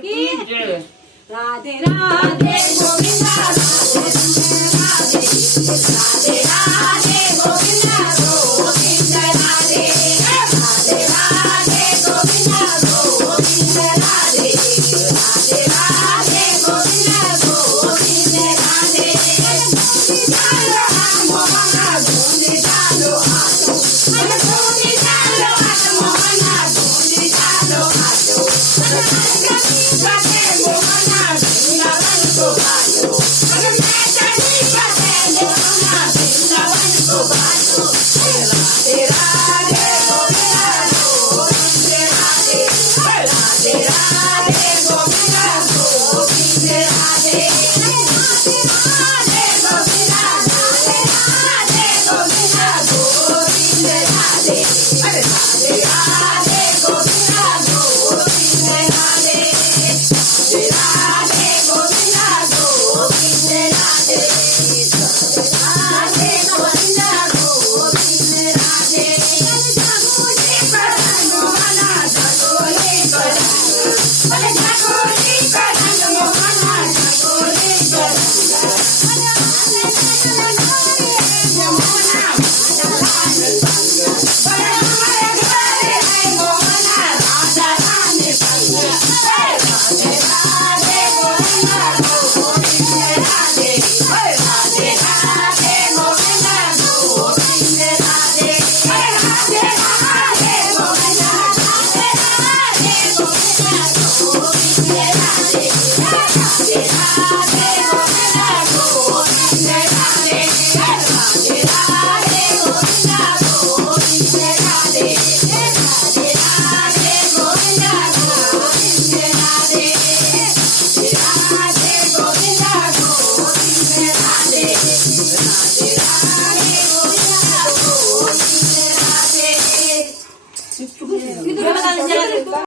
राधे राधे गोविंदा राधे राधे राधे राधे गोविंदा गोविंदा राधे राधे राधे गोविंदा गोविंदा राधे राधे राधे गोविंदा गोविंदा राधे चालो मोहना गोविंदा चालो आतो मन गोविंदा चालो आतो मोहना गोविंदा चालो आतो राधे मोहना वृंदावन को बातो अगर मैं चली राधे मोहना वृंदावन को बातो राधे राधे गोविंदा गोविंदा राधे राधे राधे गोविंदा गोविंदा राधे राधे गोविंदा राधे राधे गोविंदा गोविंदा राधे राधे राधे गोविंदा गोविंदा राधे राधे गोविंदा गोविंदा राधे राधे गोविंदा गोविंदा राधे जागोली करन मोहना जागोली करन बोले जागोली करन मोहना जागोली करन मोहना रानी संग बोले हमारे घरे है मोहना राधा रानी संग राधे राधे गोविंदा गोविंदा राधे राधे राधे गोविंदा गोविंदा राधे राधे राधे गोविंदा राधे राधे गोविंदा गोविंदा राधे राधे राधे गोविंदा गोविंदा राधे राधे राधे गोविंदा गोविंदा राधे राधे राधे गोविंदा गोविंदा राधे राधे गोविंदा गोविंदा राधे राधे राधे गोविंदा गोविंदा राधे